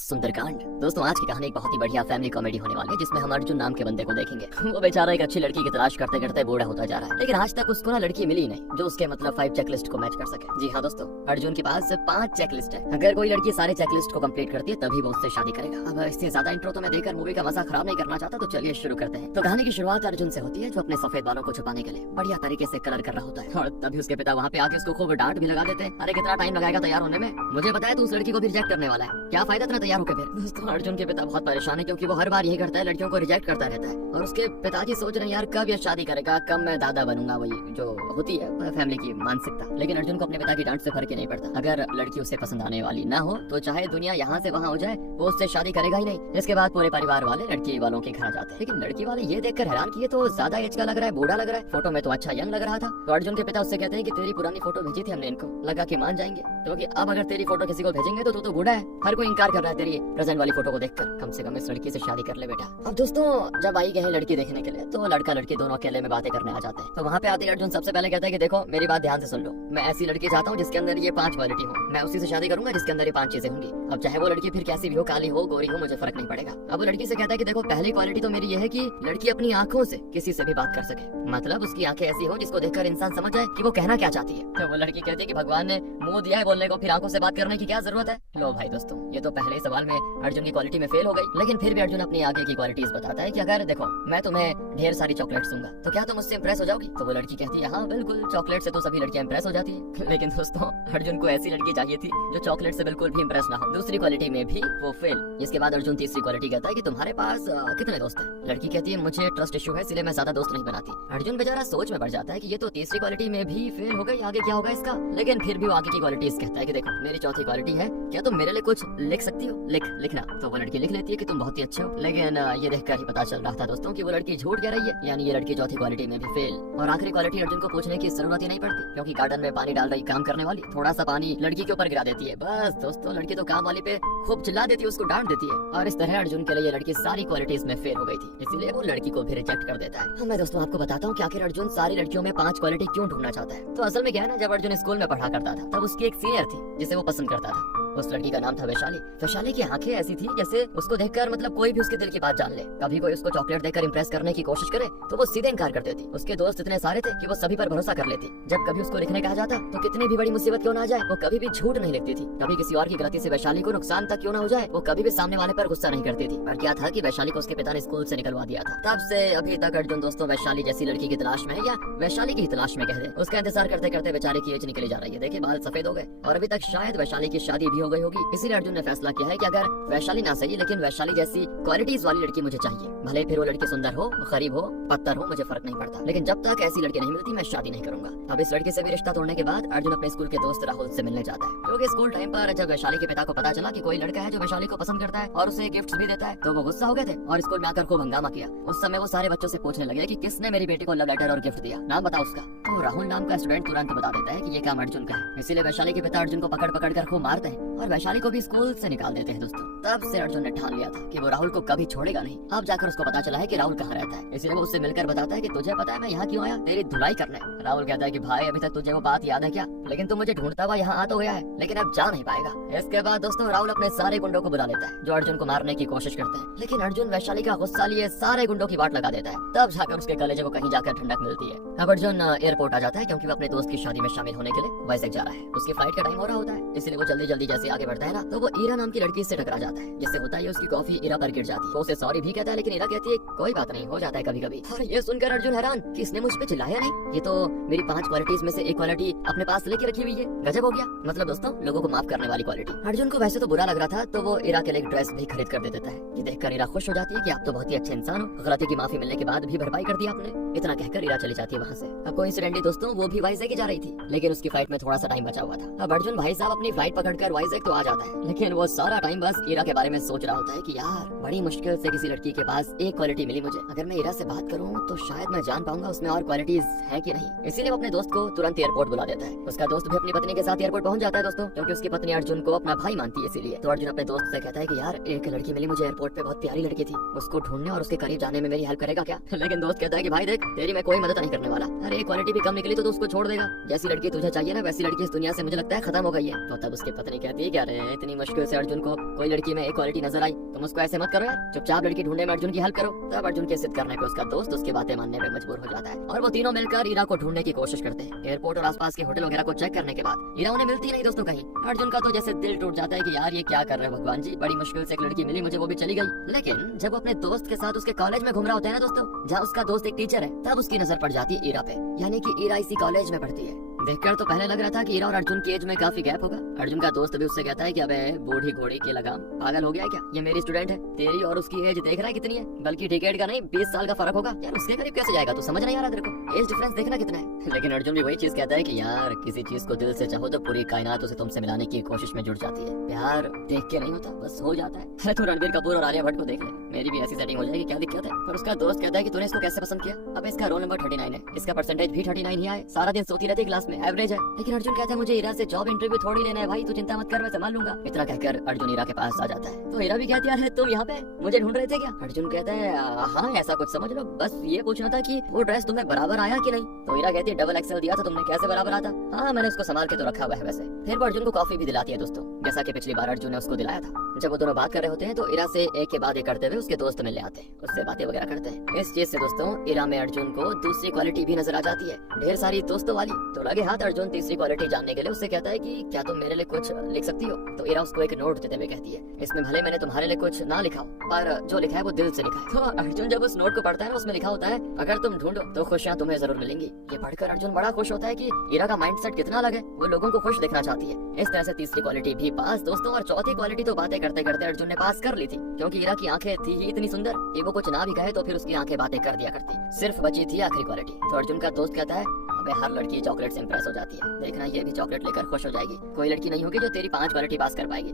सुंदरकांड। दोस्तों आज की कहानी एक बहुत ही बढ़िया फैमिली कॉमेडी होने वाली है, जिसमें हम अर्जुन नाम के बंदे को देखेंगे। वो बेचारा एक अच्छी लड़की की तलाश करते करते बूढ़ा होता जा रहा है, लेकिन आज तक उसको ना लड़की मिली नहीं जो उसके मतलब 5 चेकलिस्ट को मैच कर सके। जी हाँ दोस्तों, अर्जुन के पास 5 चेकलिस्ट है। अगर कोई लड़की सारे चेकलिस्ट को कंप्लीट करती है तभी वो उससे शादी करेगा। अब इससे ज्यादा इंट्रो तो मैं देकर मूवी का मजा खराब नहीं करना चाहता, तो चलिए शुरू करते हैं। तो कहानी की शुरुआत अर्जुन से होती है, जो अपने सफेद बालों को छुपाने के लिए बढ़िया तरीके से कलर कर रहा होता है, और तभी उसके पिता वहाँ पे आके उसको खूब डांट भी लगा देते हैं। अरे कितना टाइम लगाएगा तैयार होने में, मुझे बताया तू उस लड़की को भी रिजेक्ट करने वाला है, क्या फायदा इतना तैयार होकर। फिर दोस्तों अर्जुन के पिता बहुत परेशान है, क्योंकि वो हर बार यही करता है, लड़कियों को रिजेक्ट करता रहता है। और उसके पिताजी सोच रहे हैं यार कब ये शादी करेगा, कब मैं दादा बनूंगा, वही जो होती है फैमिली की मानसिकता। लेकिन अर्जुन को अपने पिता की डांट से फर्क ही नहीं पड़ता। अगर लड़की उसे पसंद आने वाली ना हो तो चाहे दुनिया यहाँ से वहाँ हो जाए, वो उससे शादी करेगा ही नहीं। इसके बाद पूरे परिवार वाले लड़की वालों के घर आ जाते हैं, लेकिन लड़की वाले ये देखकर हैरान कि ये तो ज्यादा एज का लग रहा है, बूढ़ा लग रहा है, फोटो में तो अच्छा यंग लग रहा था। तो अर्जुन के पिता उससे कहते हैं कि तेरी पुरानी फोटो भेजी थी हमने इनको, लगा कि मान जाएंगे, क्योंकि अब अगर तेरी फोटो किसी को भेजेंगे तो तू तो बूढ़ा है। हर कोई इंकार कर रहा है तेरी प्रेजेंट वाली फोटो को देखकर, कम से कम इस लड़की से शादी कर ले बेटा। अब दोस्तों जब आई गए लड़की देखने के लिए, तो लड़का लड़की दोनों अकेले में बातें करने आ जाते हैं। तो वहाँ पे आते ही अर्जुन सबसे पहले कहता है कि देखो मेरी बात ध्यान से सुन लो, मैं ऐसी लड़की चाहता हूँ जिसके अंदर ये 5 क्वालिटी हो, मैं उसी से शादी करूंगा जिसके अंदर ये 5 चीजें होंगी। अब चाहे वो लड़की फिर कैसी भी हो, काली हो गोरी हो, मुझे फर्क नहीं पड़ेगा। अब वो लड़की से कहता है कि देखो पहली क्वालिटी तो मेरी ये है कि लड़की अपनी आंखों से किसी से भी बात कर सके, मतलब उसकी आंखें ऐसी हो जिसको देखकर इंसान समझ जाए कि वो कहना क्या चाहती है। तो वो लड़की कहती है कि भगवान ने मुंह दिया है बोलने को, फिर आंखों से बात करने की क्या जरूरत है। लो भाई दोस्तों, ये तो पहले सवाल में अर्जुन की क्वालिटी में फेल हो गई, लेकिन फिर भी अर्जुन अपनी आगे की क्वालिटीज बताता है कि अगर देखो मैं तुम्हें ढेर सारी चॉकलेट्स दूंगा तो क्या तुम मुझसे इंप्रेस हो जाओगी। तो वो लड़की कहती है हाँ बिल्कुल, चॉकलेट से तो सभी लड़कियां इंप्रेस हो जाती है। लेकिन दोस्तों अर्जुन को ऐसी लड़की चाहिए थी जो चॉकलेट से बिल्कुल भी इंप्रेस ना हो। दूसरी क्वालिटी में भी वो फेल। इसके बाद अर्जुन तीसरी क्वालिटी कहता है कि तुम्हारे पास कितने दोस्त हैं। लड़की कहती है मुझे ट्रस्ट इशू है, इसलिए मैं ज्यादा दोस्त नहीं बनाती। अर्जुन बेचारा सोच में पड़ जाता है कि ये तो तीसरी क्वालिटी में भी फेल हो गई, आगे क्या होगा इसका। लेकिन फिर भी वो आगे की क्वालिटीज कहता है कि देखो मेरी चौथी क्वालिटी है, क्या तुम मेरे लिए कुछ लिख सकती हो, लिखना। तो वो लड़की लिख लेती है कि तुम बहुत ही अच्छे हो। लेकिन ये देखकर ही पता चल रहा था दोस्तों कि वो लड़की झूठ कह रही है, यानी ये लड़की चौथी क्वालिटी में भी फेल। और आखिरी क्वालिटी अर्जुन को पूछने की जरूरत ही नहीं पड़ती, क्योंकि गार्डन में पानी डाल रही काम करने वाली थोड़ा सा पानी लड़की के ऊपर गिरा देती है। बस दोस्तों लड़की तो काम वाली पे खूब चिल्ला देती है, उसको डांट देती है। और इस तरह अर्जुन के लिए ये लड़की सारी क्वालिटीज में फेल हो गई थी, इसीलिए वो लड़की को भी रिजेक्ट कर देता है। मैं दोस्तों आपको बताता हूँ कि आखिर अर्जुन सारी लड़कियों में 5 क्वालिटी क्यों ढूंढना चाहता है। तो असल में क्या है ना, जब अर्जुन स्कूल में पढ़ा करता था तब उसकी एक सीनियर थी जिसे वो पसंद करता था। उस लड़की का नाम था वैशाली। वैशाली की आंखें ऐसी थी जैसे उसको देखकर मतलब कोई भी उसके दिल की बात जान ले। कभी कोई उसको चॉकलेट देकर इंप्रेस करने की कोशिश करे तो वो सीधे इंकार कर देती। उसके दोस्त इतने सारे थे कि वो सभी पर भरोसा कर लेती। जब कभी उसको लिखने कहा जाता तो कितनी भी बड़ी मुसीबत क्यों ना आ जाए वो कभी भी झूठ नहीं लिखती थी। कभी किसी और की गलती से वैशाली को नुकसान तक क्यों ना हो जाए वो कभी भी सामने वाले पर गुस्सा नहीं करती थी। और क्या था कि वैशाली को उसके पिता ने स्कूल से निकलवा दिया था। तब से अभी तक अर्जुन दोस्तों वैशाली जैसी लड़की की तलाश में है, या वैशाली की तलाश में कह दे। उसका इंतजार करते करते बेचारे की एज निकली जा रही है। देखिए बाल सफेद हो गए और अभी तक शायद वैशाली की शादी भी हो गई होगी। इसीलिए अर्जुन ने फैसला किया है कि अगर वैशाली ना सही लेकिन वैशाली जैसी क्वालिटीज वाली लड़की मुझे चाहिए। भले फिर वो लड़की सुंदर हो, गरीब हो, पत्थर हो, मुझे फर्क नहीं पड़ता, लेकिन जब तक ऐसी लड़की नहीं मिलती मैं शादी नहीं करूंगा। अब इस लड़की से भी रिश्ता तोड़ने के बाद अर्जुन अपने स्कूल के दोस्त राहुल से मिलने जाता है, क्योंकि स्कूल टाइम पर जब वैशाली के पिता को पता चला कि कोई लड़का है जो वैशाली को पसंद करता है और उसे गिफ्ट्स भी देता है, तो वो गुस्सा हो गए थे और स्कूल में आकर खूब हंगामा किया। उस समय वो सारे बच्चों से पूछने लगे कि किसने मेरी बेटी को लव लेटर और गिफ्ट दिया, नाम बताओ उसका। तो राहुल नाम का स्टूडेंट तुरंत बता देता है कि ये काम अर्जुन का है। इसीलिए वैशाली के पिता अर्जुन को पकड़ पकड़ कर खूब मारते हैं और वैशाली को भी स्कूल से निकाल देते हैं। दोस्तों तब से अर्जुन ने ठान लिया था कि वो राहुल को कभी छोड़ेगा नहीं। अब जाकर उसको पता चला है कि राहुल कहाँ रहता है, इसलिए वो उससे मिलकर बताता है कि तुझे पता है मैं यहाँ क्यों आया, तेरी धुलाई करने। राहुल कहता है कि भाई अभी तक तुझे वो बात याद है क्या, लेकिन तू मुझे ढूंढता हुआ यहाँ आ तो गया है, लेकिन अब जा नहीं पाएगा। इसके बाद दोस्तों राहुल अपने सारे गुंडों को बुला लेता है जो अर्जुन को मारने की कोशिश करते हैं, लेकिन अर्जुन वैशाली का गुस्सा लिए सारे गुंडों की वाट लगा देता है। तब जाकर उसके कलेजे को कहीं जाकर ठंडक मिलती है। अब अर्जुन एयरपोर्ट आ जाता है, क्योंकि वो अपने दोस्त की शादी में शामिल होने के लिए वाइजैक जा रहा है। उसकी फ्लाइट का टाइम हो रहा होता है, इसलिए वो जल्दी जल्दी जैसे आगे बढ़ता है ना, तो वो ईरा नाम की लड़की से टकरा जाता है, जिससे होता है उसकी कॉफी ईरा पर गिर जाती है। वो उसे सॉरी भी कहता है, लेकिन ईरा कहती है कोई बात नहीं, हो जाता है कभी कभी। और ये सुनकर अर्जुन हैरान कि इसने मुझ पे चिल्लाया नहीं, ये तो मेरी 5 क्वालिटीज में से एक क्वालिटी अपने पास लेके रखी हुई है, गजब हो गया। मतलब दोस्तों लोगों को माफ करने वाली क्वालिटी। अर्जुन को वैसे तो बुरा लग रहा था, तो वो ईरा के लिए ड्रेस भी खरीद कर दे देता है। ये देखकर ईरा खुश हो जाती है कि आप तो बहुत ही अच्छे इंसान हो, गलती की माफी मिलने के बाद भी भरपाई कर दी आपने। इतना कहकर ईरा चली जाती है वहाँ से। अब कोइंसिडेंटली दोस्तों वो भी वाइजैक जा रही थी, लेकिन उसकी फ्लाइट में थोड़ा सा टाइम बचा हुआ था। अब अर्जुन भाई साहब अपनी फ्लाइट पकड़कर वाइजैक तो आ जाता है, लेकिन वो सारा टाइम बस ईरा के बारे में सोच रहा होता है कि यार बड़ी मुश्किल से किसी लड़की के पास एक क्वालिटी मिली मुझे, अगर मैं ईरा से बात करूँ तो शायद मैं जान पाऊंगा उसमें और क्वालिटीज है कि नहीं। इसीलिए वो अपने दोस्त को तुरंत एयरपोर्ट बुला देता है। उसका दोस्त भी अपनी पत्नी के साथ एयरपोर्ट पहुंच जाता है दोस्तों, क्योंकि उसकी पत्नी अर्जुन को अपना भाई मानती है। इसीलिए तो अर्जुन अपने दोस्त से कहता है कि यार एक लड़की मिली मुझे एयरपोर्ट पे, बहुत प्यारी लड़की थी, उसको ढूंढने और उसके करीब जाने में मेरी हेल्प करेगा क्या। लेकिन दोस्त कहता है कि भाई देख तेरी मैं कोई मदद नहीं करने वाला, अरे एक क्वालिटी भी कम निकली तो उसको छोड़ देगा, जैसी लड़की तुझे चाहिए ना वैसी लड़की इस दुनिया से मुझे लगता है खत्म हो गई है। तो तब उसकी पत्नी कहती है ये क्या रहे, इतनी मुश्किल से अर्जुन को कोई लड़की में एक क्वालिटी नजर आई, तुम उसको ऐसे मत करो यार, चुपचाप लड़की ढूंढने में अर्जुन की हेल्प करो। तब अर्जुन के सिद्ध करने पे उसका दोस्त उसकी बातें मानने में मजबूर हो जाता है और वो तीनों मिलकर ईरा को ढूंढने की कोशिश करते हैं। एयरपोर्ट और आसपास के होटल वगैरह को चेक करने के बाद ईरा उन्हें मिलती नहीं दोस्तों कहीं। अर्जुन का तो जैसे दिल टूट जाता है कि यार ये क्या कर रहे हैं भगवान जी, बड़ी मुश्किल से एक लड़की मिली मुझे, वो भी चली गई। लेकिन जब अपने दोस्त के साथ उसके कॉलेज में घूम रहा होता है ना दोस्तों, जहाँ उसका दोस्त एक टीचर है, तब उसकी नजर पड़ जाती है ईरा पे, यानी कि ईरा इसी कॉलेज में पढ़ती है। देखकर तो पहले लग रहा था कि ईरा और अर्जुन की एज में काफी गैप होगा। अर्जुन का दोस्त भी उससे कहता है कि अबे बूढ़ी घोड़ी की लगाम, पागल हो गया है क्या, ये मेरी स्टूडेंट है, तेरी और उसकी एज देख रहा है कितनी है, बल्कि टिकट का नहीं 20 साल का फर्क होगा यार, उसके करीब कैसे जाएगा, तू समझ नहीं आ रहा तेरे को, एज डिफरेंस देखना कितना है। लेकिन अर्जुन भी वही चीज कहता है कि यार किसी चीज को दिल से चाहो तो पूरी कायनात उसे तुमसे मिलाने की कोशिश में जुट जाती है, प्यार देख के नहीं होता, बस हो जाता है। तू रणबीर कपूर और आलिया भट्ट को देख ले, मेरी भी ऐसी सेटिंग हो जाएगी, क्या दिक्कत है। पर उसका दोस्त कहता है कि तूने इसको कैसे पसंद किया, अब इसका रोल नंबर 39 है, इसका परसेंटेज भी 39 ही आए, सारा दिन सोती रहती क्लास में, एवरेज है। लेकिन अर्जुन कहता है मुझे ईरा से जॉब इंटरव्यू थोड़ी लेना है भाई, तू चिंता मत कर, मैं संभाल लूंगा। इतना कहकर अर्जुन ईरा के पास आ जाता है, तो ईरा भी कहती है तुम यहाँ पे मुझे ढूंढ रहे थे क्या। अर्जुन कहता है हाँ ऐसा कुछ समझ लो, बस ये पूछना था कि वो ड्रेस तुम्हें बराबर आया कि नहीं। तो ईरा कहती है डबल एक्सएल दिया था तुमने, कैसे बराबर आता। हाँ मैंने उसको संभाल के तो रखा हुआ है वैसे। फिर वो अर्जुन को कॉफी भी दिलाती है दोस्तों, जैसा कि पिछली बार अर्जुन ने उसको दिलाया था। जब वो दोनों बात कर रहे होते हैं तो ईरा से एक के बाद एक करते हुए उसके दोस्त मिलने आते हैं, उससे बातें वगैरह करते हैं। इस चीज से दोस्तों ईरा में अर्जुन को दूसरी क्वालिटी भी नजर आ जाती है, ढेर सारी दोस्तों वाली। तो लगे हाथ अर्जुन तीसरी क्वालिटी जानने के लिए उससे कहता है कि क्या तुम मेरे लिए कुछ लिख सकती हो। तो ईरा उसको एक नोट देते हुए कहती है इसमें भले मैंने तुम्हारे लिए कुछ ना लिखा पर जो लिखा है वो दिल से लिखा है। तो अर्जुन जब उस नोट को पढ़ता है ना, उसमें लिखा होता है अगर तुम ढूंढो तो खुशियां तुम्हें जरूर मिलेंगी। ये पढ़कर अर्जुन बड़ा खुश होता है कि ईरा का माइंडसेट कितना अलग है, वो लोगों को खुश देखना चाहती है। इस तरह से तीसरी क्वालिटी भी पास दोस्तों, और चौथी क्वालिटी तो बातें करते करते अर्जुन ने पास कर ली थी, क्योंकि ईरा की आंखें थी ही इतनी सुंदर कि वो कुछ ना भी कहे तो फिर उसकी आंखें बातें कर दिया करती। सिर्फ बची थी आखिरी क्वालिटी। तो अर्जुन का दोस्त कहता है अबे हर लड़की चॉकलेट से इंप्रेस हो जाती है, देखना ये भी चॉकलेट लेकर खुश हो जाएगी, कोई लड़की नहीं होगी जो तेरी 5 क्वालिटी पास कर पाएगी।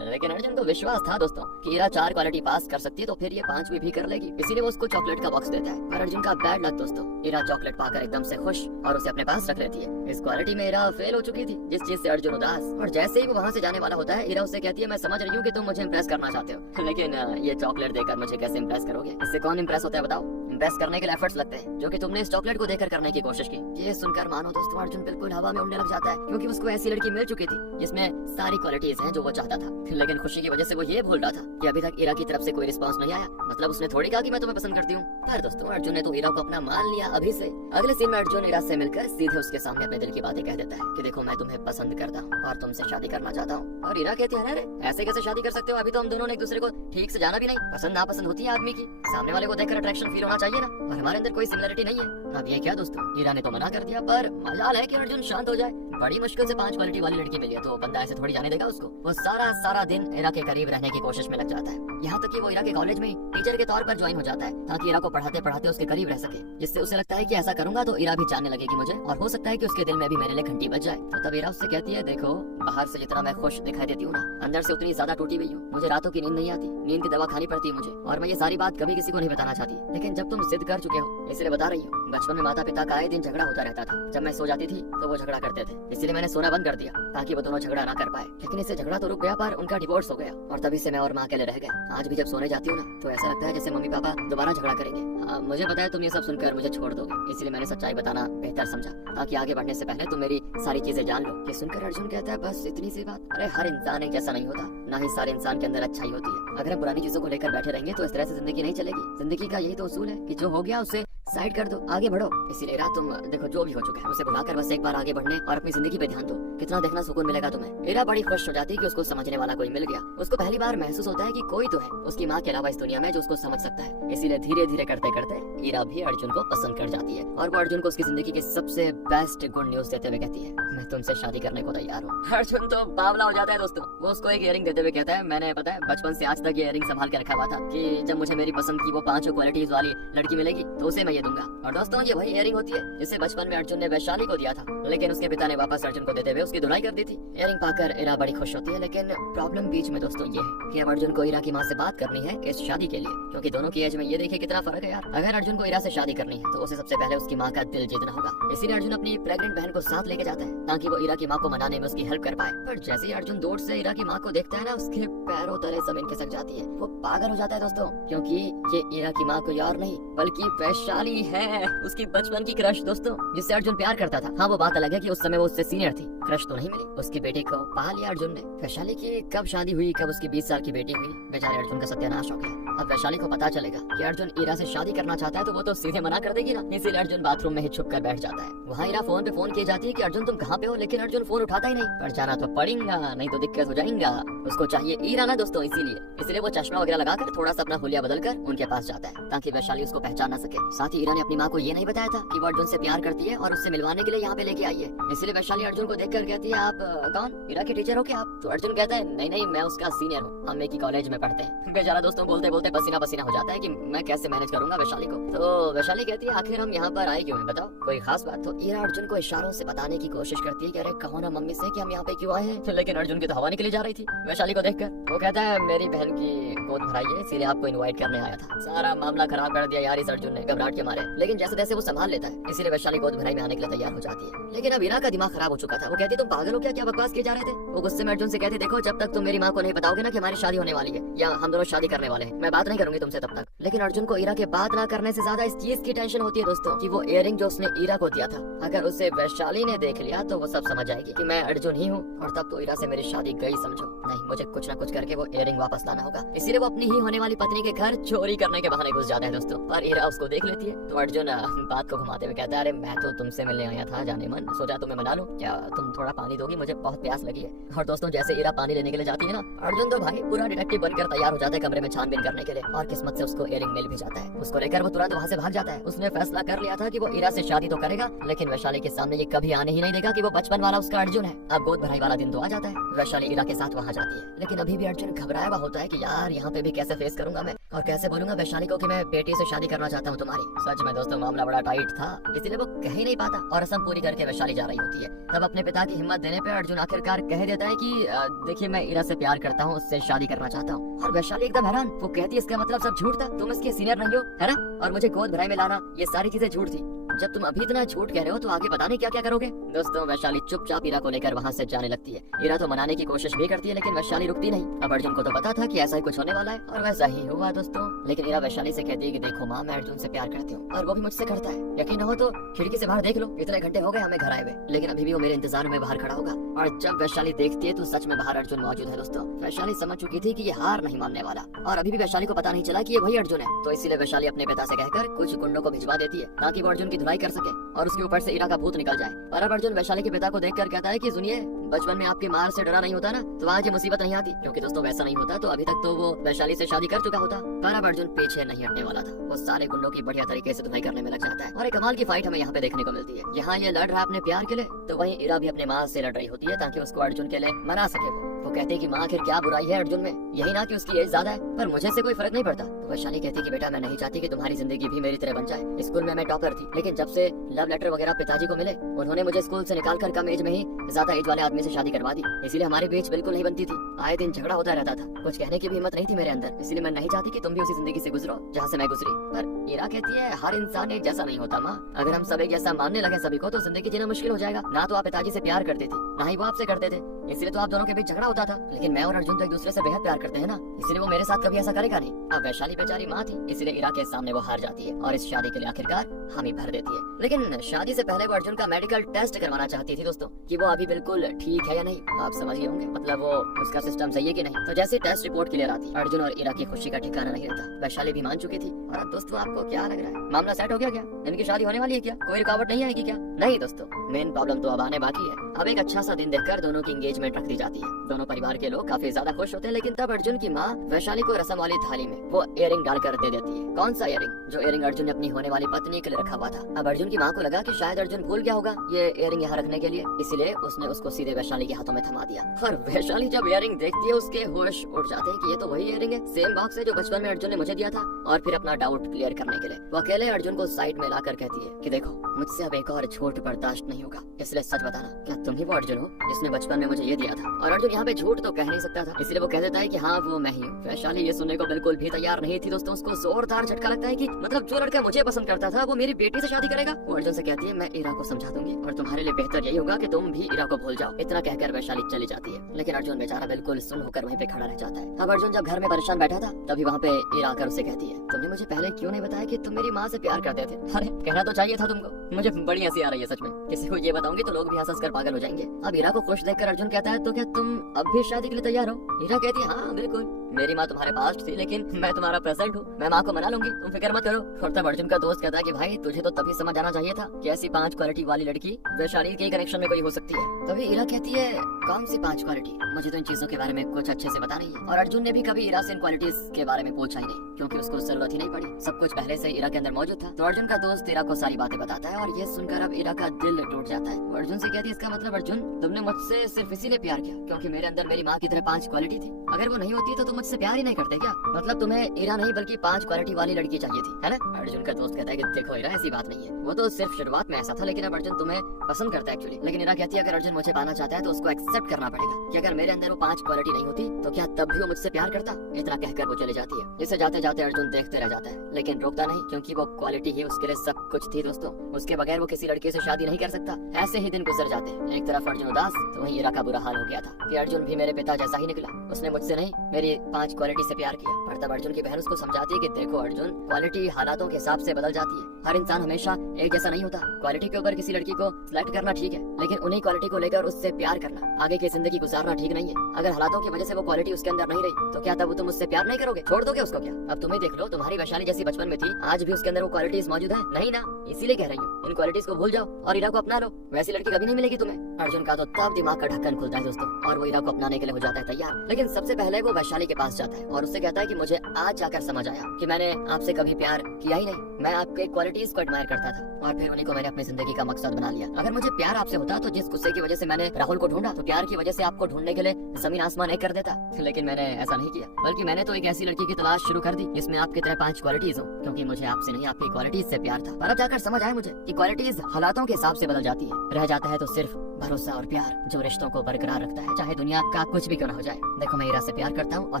लेकिन अर्जुन को विश्वास था दोस्तों कि ईरा 4 क्वालिटी पास कर सकती है, तो फिर ये 5वीं भी कर लेगी, इसीलिए वो उसको चॉकलेट का बॉक्स देता है। पर अर्जुन का बैड लक दोस्तों, ईरा चॉकलेट पाकर एकदम से खुश और उसे अपने पास रख लेती है। इस क्वालिटी में ईरा फेल हो चुकी थी, जिस चीज से अर्जुन उदास। और जैसे ही वो वहाँ से जाने वाला होता है, ईरा उससे कहती है मैं समझ रही हूँ कि तुम मुझे इम्प्रेस करना चाहते हो, लेकिन ये चॉकलेट देकर मुझे कैसे इम्प्रेस करोगे, इससे कौन इम्प्रेस होता है बताओ। इम्प्रेस करने के लिए एफर्ट्स लगते हैं, जो कि तुमने इस चॉकलेट को देकर करने की कोशिश की। ये सुनकर मानो दोस्तों अर्जुन बिल्कुल हवा में उड़ने लग जाता है, क्योंकि उसको ऐसी लड़की मिल चुकी थी जिसमें सारी क्वालिटीज हैं जो वो चाहता था। लेकिन खुशी की वजह से वो ये भूल रहा था कि अभी तक ईरा की तरफ से कोई रिस्पांस नहीं आया, मतलब उसने थोड़ी कहा कि मैं तुम्हें पसंद करती हूँ। पर दोस्तों अर्जुन ने तो ईरा को अपना मान लिया अभी से। अगले सीन में अर्जुन ईरा से मिलकर सीधे उसके सामने अपने दिल की बातें कह देता है कि देखो मैं तुम्हें पसंद करता हूँ और तुमसे शादी करना चाहता हूँ। और ईरा कहती है अरे ऐसे कैसे शादी कर सकते हो, अभी तो हम दोनों ने एक दूसरे को ठीक से जाना भी नहीं। पसंद नापसंद होती है आदमी की, सामने वाले को देखकर अट्रैक्शन फील होना चाहिए ना, और हमारे अंदर कोई सिमिलरिटी नहीं है। अब ये क्या दोस्तों, ईरा ने तो मना कर दिया, पर मजाल है कि अर्जुन शांत हो जाए। बड़ी मुश्किल से 5 क्वालिटी वाली लड़की मिली है, तो बंदा ऐसे थोड़ी जाने देगा उसको। वो सारा दिन ईरा के करीब रहने की कोशिश में लग जाता है, यहाँ तक कि वो ईरा के कॉलेज में टीचर के तौर पर ज्वाइन हो जाता है, ताकि ईरा को पढ़ाते पढ़ाते उसके करीब रह सके। जिससे उसे लगता है कि ऐसा करूंगा तो ईरा भी जानने लगेगी मुझे, और हो सकता है कि उसके दिल में भी मेरे लिए घंटी बज जाए। तो तब ईरा उससे कहती है देखो बाहर से जितना मैं खुश दिखाई देती हूँ ना, अंदर से उतनी ज्यादा टूटी हुई हूँ। मुझे रातों की नींद नहीं आती, नींद की दवा खानी पड़ती है मुझे, और मैं ये सारी बात कभी किसी को नहीं बताना चाहती, लेकिन जब तुम जिद कर चुके हो इसलिए बता रही हूँ। बचपन में माता पिता का आए दिन झगड़ा होता रहता था, जब मैं सो जाती थी तो वो झगड़ा करते थे, इसलिए मैंने सोना बंद कर दिया ताकि वो दोनों झगड़ा ना कर पाए। लेकिन इससे झगड़ा तो रुक गया, पर उनका डिवोर्स हो गया, और तभी से मैं और माँ अकेले रह गए। आज भी जब सोने जाती हूँ ना, तो ऐसा लगता है जैसे मम्मी पापा दोबारा झगड़ा करेंगे। मुझे पता है तुम ये सब सुनकर मुझे छोड़ दोगे, इसलिए मैंने सच्चाई बताना बेहतर समझा, ताकि आगे बढ़ने से पहले तुम मेरी सारी चीजें जान लो। ये सुनकर अर्जुन कहता है बस इतनी सी बात। अरे हर इंसान एक जैसा नहीं होता, ना ही सारे इंसान के अंदर अच्छाई होती है। अगर हम पुरानी चीजों को लेकर बैठे रहेंगे तो इस तरह से जिंदगी नहीं चलेगी। जिंदगी का यही तो उसूल है कि जो हो गया उसे साइड कर दो, आगे बढ़ो। इसीलिए रात तुम देखो जो भी हो चुका है उसे भुलाकर बस एक बार आगे बढ़ने और अपनी जिंदगी पे ध्यान दो, कितना देखना सुकून मिलेगा तुम्हें। ईरा बड़ी खुश हो जाती है कि उसको समझने वाला कोई मिल गया। उसको पहली बार महसूस होता है कि कोई तो है उसकी माँ के अलावा इस दुनिया में जो उसको समझ सकता है। इसीलिए धीरे धीरे करते करते ईरा भी अर्जुन को पसंद कर जाती है, और वो अर्जुन को उसकी जिंदगी के सबसे बेस्ट गुड न्यूज देते हुए कहती है मैं तुमसे शादी करने को तैयार हूँ। अर्जुन तो बावला हो जाता है दोस्तों। वो उसको एक इयरिंग देते हुए कहता है मैंने पता है बचपन से आज तक ये इयरिंग संभाल के रखा हुआ था कि जब मुझे मेरी पसंद की वो 5 क्वालिटीज वाली लड़की मिलेगी तो उसे मैं ये दूंगा। और दोस्तों ये वही इयरिंग होती है जिसे बचपन में अर्जुन ने वैशाली को दिया था, लेकिन उसके पिता ने वापस अर्जुन को देते हुए उसकी धुलाई कर दी थी। इयरिंग पाकर ईरा बड़ी खुश होती है, लेकिन प्रॉब्लम बीच में दोस्तों ये है कि अब अर्जुन को ईरा की माँ से बात करनी है इस शादी के लिए, क्योंकि दोनों की एज में ये देखिए कितना फर्क है यार। अगर अर्जुन को ईरा से शादी करनी है तो उसे सबसे पहले उसकी माँ का दिल जीतना होगा। इसीलिए अर्जुन अपनी प्रेग्नेंट बहन को साथ लेके जाता है ताकि वो ईरा की माँ को मनाने में उसकी हेल्प कर पाए। पर जैसे ही अर्जुन दूर से ईरा की माँ को देखता है ना, उसके पैरों तले जमीन खिसक जाती है। वो पागल हो जाता है दोस्तों, क्योंकि ये ईरा की माँ कोई और नहीं बल्कि वैशाली वैशाली है उसकी बचपन की क्रश दोस्तों, जिससे अर्जुन प्यार करता था। हाँ वो बात अलग है कि उस समय वो उससे सीनियर थी, क्रश तो नहीं मिली। उसकी बेटी को पा लिया अर्जुन ने। वैशाली की कब शादी हुई, कब उसकी 20 साल की बेटी हुई, बेचारे अर्जुन का सत्यानाश हो गया। अब वैशाली को पता चलेगा कि अर्जुन ईरा से शादी करना चाहता है तो वो तो सीधे मना कर देगी ना, इसीलिए अर्जुन बाथरूम में ही छुप कर बैठ जाता है। वहाँ ईरा फोन पे फोन की जाती है कि अर्जुन तुम कहाँ पे हो, लेकिन अर्जुन फोन उठाता ही नहीं। पर जाना तो पड़ेगा, नहीं तो दिक्कत हो जाएगा। उसको चाहिए ईरा ना दोस्तों, इसीलिए वो चश्मा वगैरह लगाकर थोड़ा सा अपना हुलिया बदलकर उनके पास जाता है ताकि वैशाली उसको पहचान ना सके। साथ ही ईरा ने अपनी माँ को ये नहीं बताया था कि वो अर्जुन से प्यार करती है और उससे मिलवाने के लिए यहाँ पे लेके आई है। इसलिए वैशाली अर्जुन को देखकर कहती है आप कौन, ईरा की टीचर हो क्या आप? तो अर्जुन कहता है नहीं मैं उसका सीनियर हूँ, हम एक ही कॉलेज में पढ़ते हैं। बेचारा दोस्तों बोलते बोलते पसीना पसीना हो जाता है कि मैं कैसे मैनेज करूंगा वैशाली को। तो वैशाली कहती है आखिर हम यहाँ पर आए क्यों हैं, बताओ कोई खास बात? तो ईरा अर्जुन को इशारों से बताने की कोशिश करती है कि अरे कहो ना मम्मी से कि हम यहाँ पे क्यों आए हैं, लेकिन अर्जुन की तो हवा निकली जा रही थी वैशाली को देखकर। वो कहता है मेरी बहन की गोद भराई है इसीलिए आपको इनवाइट करने आया था। सारा मामला खराब कर दिया यार इस अर्जुन ने घबराहट के मारे, लेकिन जैसे तैसे वो संभाल लेता है, इसीलिए वैशाली गोद भराई में आने के लिए तैयार हो जाती है। लेकिन अब ईरा का दिमाग खराब हो चुका था। वो कहती तुम पागल हो क्या बकवास किए जा रहे थे? वो गुस्से में अर्जुन से कहती देखो जब तक तुम मेरी माँ को नहीं बताओगे ना कि हमारी शादी होने वाली है या हम दोनों शादी करने वाले हैं, मैं बात नहीं करूंगी तुमसे तब तक। लेकिन अर्जुन को ईरा के बात ना करने से ज्यादा इस चीज की टेंशन होती है दोस्तों कि वो इयररिंग जो उसने ईरा को दिया था, अगर उसे वैशाली ने देख लिया तो वो सब समझ जाएगी कि मैं अर्जुन ही हूँ और तब तो ईरा से मेरी शादी गई समझो। नहीं, मुझे कुछ ना कुछ करके वो इयररिंग वापस लाना होगा। इसीलिए वो अपनी ही होने वाली पत्नी के घर चोरी करने के बहाने घुस जाता है दोस्तों। पर ईरा उसको देख लेती है तो अर्जुन बात को घुमाते हुए कहता है अरे मैं तो तुमसे मिलने आया था जाने मन, सोचा तुम्हें मना लूं, क्या तुम थोड़ा पानी दोगी, मुझे बहुत प्यास लगी है। और दोस्तों जैसे ईरा पानी लेने के लिए जाती है ना, अर्जुन तो भाई पूरा डिटेक्टिव बनकर तैयार हो जाता है कमरे में छानबीन करने के लिए, और किस्मत से उसको इयररिंग मिल भी जाता है। उसको लेकर वो तुरंत वहाँ से भाग जाता है। उसने फैसला कर लिया था कि वो ईरा से शादी तो करेगा, लेकिन वैशाली के सामने ये कभी आने ही नहीं देगा कि वो बचपन वाला उसका अर्जुन है। अब गोद भराई वाला दिन तो आ जाता है, वैशाली ईरा के साथ वहाँ जाती है, लेकिन अभी भी अर्जुन घबराया हुआ होता है कि यार यहाँ पे भी कैसे फेस करूंगा मैं और कैसे बोलूंगा वैशाली को कि मैं बेटी से शादी करना चाहता हूँ तुम्हारी। सच में दोस्तों मामला बड़ा टाइट था, इसीलिए वो कह ही नहीं पाता और रस्म पूरी करके वैशाली जा रही होती है। तब अपने पिता की हिम्मत देने पे अर्जुन आखिरकार कह देता है कि देखिए मैं ईरा से प्यार करता हूँ, उससे शादी करना चाहता हूँ। और वैशाली एकदम हैरान, वो कहती है इसका मतलब सब झूठ था, तुम इसके सीनियर नहीं हो है ना, और मुझे गोद भराई में लाना ये सारी चीजें झूठ थी। जब तुम अभी इतना झूठ कह रहे हो तो आगे पता नहीं क्या क्या करोगे। दोस्तों वैशाली चुपचाप ईरा को लेकर वहाँ से जाने लगती है। ईरा तो मनाने की कोशिश भी करती है लेकिन वैशाली रुकती नहीं। अब अर्जुन को तो पता था कि ऐसा ही कुछ होने वाला है और वैसा ही हुआ दोस्तों। लेकिन ईरा वैशाली से कहती है कि देखो माँ मैं अर्जुन से प्यार करती हूँ और वो भी मुझसे करता है, यकीन न हो तो खिड़की से बाहर देख लो, इतने घंटे हो गए हमें घर आए हुए, लेकिन अभी भी वो मेरे इंतजार में बाहर खड़ा होगा। और जब वैशाली देखती है तो सच में बाहर अर्जुन मौजूद है दोस्तों। वैशाली समझ चुकी थी कि ये हार नहीं मानने वाला और अभी भी वैशाली को पता नहीं चला कि ये वही अर्जुन है, तो इसीलिए वैशाली अपने पिता से कहकर कुछ गुंडों को भिजवा देती है ताकि वो अर्जुन की धुलाई कर सके और उसके ऊपर से ईरा का भूत निकल जाए। पर अब अर्जुन वैशाली के पिता को देखकर कहता है कि सुनिए बचपन में आपकी मार से डरा नहीं होता ना तो आज ये मुसीबत नहीं आती, क्योंकि दोस्तों वैसा नहीं होता तो अभी तक तो वो वैशाली से शादी कर चुका होता। पर अब अर्जुन पीछे नहीं हटने वाला था, वो सारे गुंडों की बढ़िया तरीके से धुलाई करने में लग जाता है और एक कमाल की फाइट हमें यहाँ पे देखने को मिलती है। यहाँ ये लड़ रहा है अपने प्यार के लिए तो वहीं ईरा भी अपने माँ से लड़ रही होती है ताकि उसको अर्जुन के लिए मना सके। वो कहती है कि माँ आखिर क्या बुराई है अर्जुन में, यही ना कि उसकी एज ज्यादा है, पर मुझे से कोई फर्क नहीं पड़ता। तो वैशाली कहती है कि बेटा मैं नहीं चाहती कि तुम्हारी जिंदगी भी मेरी तरह बन जाए। स्कूल में मैं टॉपर थी, लेकिन जब से लव लेटर वगैरह पिताजी को मिले उन्होंने मुझे स्कूल से निकालकर कम एज में ही ज्यादा एज वाले आदमी से शादी करवा दी, इसीलिए हमारे बीच बिल्कुल नहीं बनती थी, आए दिन झगड़ा होता रहता था, कुछ कहने की भी हिम्मत नहीं थी मेरे अंदर, इसलिए मैं नहीं चाहती कि तुम भी उसी जिंदगी से गुजरो जहाँ से मैं गुजरी। पर ईरा कहती है हर इंसान एक जैसा नहीं होता माँ, अगर हम सब एक जैसा मानने लगे सभी को तो जिंदगी जीना मुश्किल हो जाएगा। ना तो आप पिताजी से प्यार करते थे ना ही वो आपसे करते थे, इसलिए तो आप दोनों के बीच झगड़ा होता था, लेकिन मैं और अर्जुन तो एक दूसरे से बेहद प्यार करते हैं ना, इसलिए वो मेरे साथ कभी ऐसा करेगा नहीं। अब वैशाली बेचारी माँ थी इसलिए ईरा के सामने वो हार जाती है और इस शादी के लिए आखिरकार हामी भर देती है। लेकिन शादी से पहले वो अर्जुन का मेडिकल टेस्ट करवाना चाहती थी दोस्तों कि वो अभी बिल्कुल ठीक है या नहीं, आप समझ गए होंगे, मतलब वो उसका सिस्टम सही है कि नहीं। तो जैसे टेस्ट रिपोर्ट क्लियर आती अर्जुन और ईरा की खुशी का ठिकाना नहीं रहता। वैशाली भी मान चुकी थी। और अब दोस्तों आपको क्या लग रहा है, मामला सेट हो गया क्या, इनकी शादी होने वाली है क्या, कोई रुकावट नहीं आएगी क्या? नहीं दोस्तों, मेन प्रॉब्लम तो अब आने बाकी है। अब एक अच्छा सा दिन देखकर दोनों की एंगेजमेंट रख दी जाती है। दोनों परिवार के लोग काफी ज्यादा खुश होते हैं, लेकिन तब अर्जुन की माँ वैशाली को रस्म वाली थाली में वो इयररिंग डालकर दे देती है। कौन सा इयररिंग? जो इयररिंग अर्जुन ने अपनी होने वाली पत्नी के लिए रखा हुआ था। अब अर्जुन की माँ को लगा कि शायद अर्जुन भूल गया होगा ये इयररिंग यहाँ रखने के लिए, इसलिए उसने उसको सीधे वैशाली के हाथों में थमा दिया। और वैशाली जब इयररिंग देखती है उसके होश उड़ जाते हैं कि ये तो वही इयररिंग है, सेम बॉक्स है जो बचपन में अर्जुन ने मुझे दिया था। और फिर अपना डाउट क्लियर करने के लिए वो अकेले अर्जुन को साइड में लाकर कहती है कि देखो मुझसे अब एक और झूठ बर्दाश्त नहीं होगा, इसलिए सच बताना क्या तुम ही वो अर्जुन हो जिसने बचपन में मुझे ये दिया था। और अर्जुन यहाँ पे झूठ तो कह नहीं सकता था, इसलिए वो कह देता है कि हाँ वो मैं ही हूँ। वैशाली ये सुनने को बिल्कुल भी तैयार नहीं थी दोस्तों। उसको जोरदार झटका लगता है कि मतलब जो लड़का मुझे पसंद करता था वो मेरी बेटी से शादी करेगा। वो अर्जुन से कहती है मैं इरा को समझा दूंगी और तुम्हारे लिए बेहतर यही होगा कि तुम भी इरा को भूल जाओ। इतना कहकर वैशाली चली जाती है, लेकिन अर्जुन बेचारा बिल्कुल सुन होकर वहीं पे खड़ा रह जाता है। अब अर्जुन जब घर में परेशान बैठा था तभी वहाँ पे इरा आकर उसे कहती है तुमने मुझे पहले क्यों नहीं बताया कि तुम मेरी माँ से प्यार करते थे? अरे कहना तो चाहिए था तुमको। मुझे बड़ी हंसी आ रही है सच में, किसी को ये बताऊंगी तो लोग भी हंस कर पागल हो जाएंगे। अब इरा को खुश देखकर अर्जुन कहता है तो क्या तुम अब भी शादी के लिए तैयार हो? इरा कहती है हाँ बिल्कुल, मेरी माँ तुम्हारे पास थी लेकिन मैं तुम्हारा प्रेजेंट हूँ, मैं माँ को मना लूंगी, तुम फिक्र मत करो। और तब अर्जुन का दोस्त कहता है कि भाई तुझे तो तभी समझ आना चाहिए था कि ऐसी 5 क्वालिटी वाली लड़की वैशाली के कनेक्शन में कोई हो सकती है। तभी इरा कहती है कौन सी 5 क्वालिटी? मुझे तो इन चीजों के बारे में कुछ अच्छे से पता नहीं है। और अर्जुन ने भी कभी इरा से इन क्वालिटीज के बारे में पूछा ही नहीं, क्योंकि उसको जरूरत ही नहीं पड़ी, सब कुछ पहले से इरा के अंदर मौजूद था। तो अर्जुन का दोस्त इरा को सारी बातें बताता है और ये सुनकर अब इरा का दिल टूट जाता है। वो अर्जुन से कहती है इसका मतलब अर्जुन तुमने मुझसे सिर्फ इसीलिए प्यार किया क्योंकि मेरे अंदर मेरी माँ की तरह 5 क्वालिटी थी? अगर वो नहीं होती तो तुम मुझसे प्यार ही नहीं करते क्या? मतलब तुम्हें इरा नहीं बल्कि 5 क्वालिटी वाली लड़की चाहिए थी, है ना? अर्जुन का दोस्त कहता है कि देखो इरा ऐसी बात नहीं है, वो तो सिर्फ शुरुआत में ऐसा था, लेकिन अब अर्जुन तुम्हें पसंद करता है एक्चुअली। लेकिन इरा कहती है अगर अर्जुन मुझे पाना चाहता है तो उसको एक्सेप्ट करना पड़ेगा कि अगर मेरे अंदर वो 5 क्वालिटी नहीं होती तो क्या तब भी वो मुझसे प्यार करता? इतना कहकर वो चली जाती है। जिसे जाते जाते अर्जुन देखते रह जाता है, लेकिन रोकता नहीं क्योंकि वो क्वालिटी ही उसके लिए सब कुछ थी दोस्तों। उसके बगैर वो किसी लड़के से शादी नहीं कर सकता। ऐसे ही दिन गुजर जाते, एक तरफ अर्जुन उदास तो वहीं इरा का बुरा हाल हो गया था कि अर्जुन भी मेरे पिता जैसा ही निकला, उसने मुझसे नहीं मेरी 5 क्वालिटी से प्यार किया। पर तब अर्जुन की बहन उसको समझाती है कि देखो अर्जुन, क्वालिटी हालातों के हिसाब से बदल जाती है, हर इंसान हमेशा एक जैसा नहीं होता। क्वालिटी के ऊपर किसी लड़की को सिलेक्ट करना ठीक है, लेकिन उन्हीं क्वालिटी को लेकर उससे प्यार करना, आगे की जिंदगी गुजारना ठीक नहीं है। अगर हालातों की वजह से वो क्वालिटी उसके अंदर नहीं रही तो क्या तब तुम उससे प्यार नहीं करोगे? छोड़ दोगे उसको क्या? अब तुम्हें देख लो, तुम्हारी वैशाली जैसी बचपन में थी, आज भी उसके अंदर वो क्वालिटीज मौजूद है नहीं ना? इसीलिए कह रही हूँ इन क्वालिटीज को भूल जाओ और इरा को अपना लो, वैसी लड़की कभी नहीं मिलेगी तुम्हें। अर्जुन का तो तब दिमाग का ढक्कन खुलता है दोस्तों और वो इरा को अपनाने के लिए हो जाता है तैयार। लेकिन सबसे पहले वो वैशाली के पास जाता है और उससे कहता है कि मुझे आज जाकर समझ आया कि मैंने आपसे कभी प्यार किया ही नहीं, मैं आपके क्वालिटीज को एडमायर करता था और फिर उन्हीं को मैंने अपनी जिंदगी का मकसद बना लिया। अगर मुझे प्यार आपसे होता तो जिस गुस्से की वजह से मैंने राहुल को ढूंढा तो प्यार की वजह से आपको ढूंढने के लिए जमीन आसमान एक कर देता, लेकिन मैंने ऐसा नहीं किया, बल्कि मैंने तो एक ऐसी लड़की की तलाश शुरू कर दी जिसमें आपकी तरह 5 क्वालिटीज हो, क्योंकि मुझे आपसे नहीं आपकी क्वालिटीज से प्यार था। पर अब जाकर समझ आया मुझे कि क्वालिटीज हालातों के हिसाब से बदल जाती है, रह जाता है तो सिर्फ भरोसा और प्यार जो रिश्तों को बरकरार रखता है, चाहे दुनिया का कुछ भी क्यों न हो जाए। देखो मैं इरा से प्यार करता हूँ और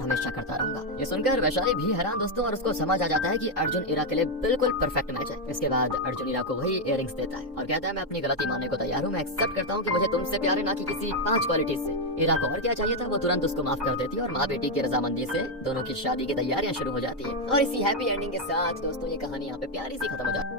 हमेशा करता रहूंगा। ये सुनकर वैशाली भी हैरान दोस्तों और उसको समझ आ जाता है कि अर्जुन इरा के लिए बिल्कुल परफेक्ट मैच है। इसके बाद अर्जुन इरा को वही इयररिंग्स देता है और कहता है मैं अपनी गलती मानने को तैयार हूँ, मैं एक्सेप्ट करता हूँ कि मुझे तुमसे प्यार है ना कि किसी 5 क्वालिटीज से। इरा को और क्या चाहिए था, वो तुरंत उसको माफ कर देती है और माँ बेटी की रजामंदी से दोनों की शादी की तैयारियां शुरू हो जाती है। और इसी हैप्पी एंडिंग के साथ दोस्तों ये कहानी यहाँ पे प्यारी सी खत्म हो जाती है।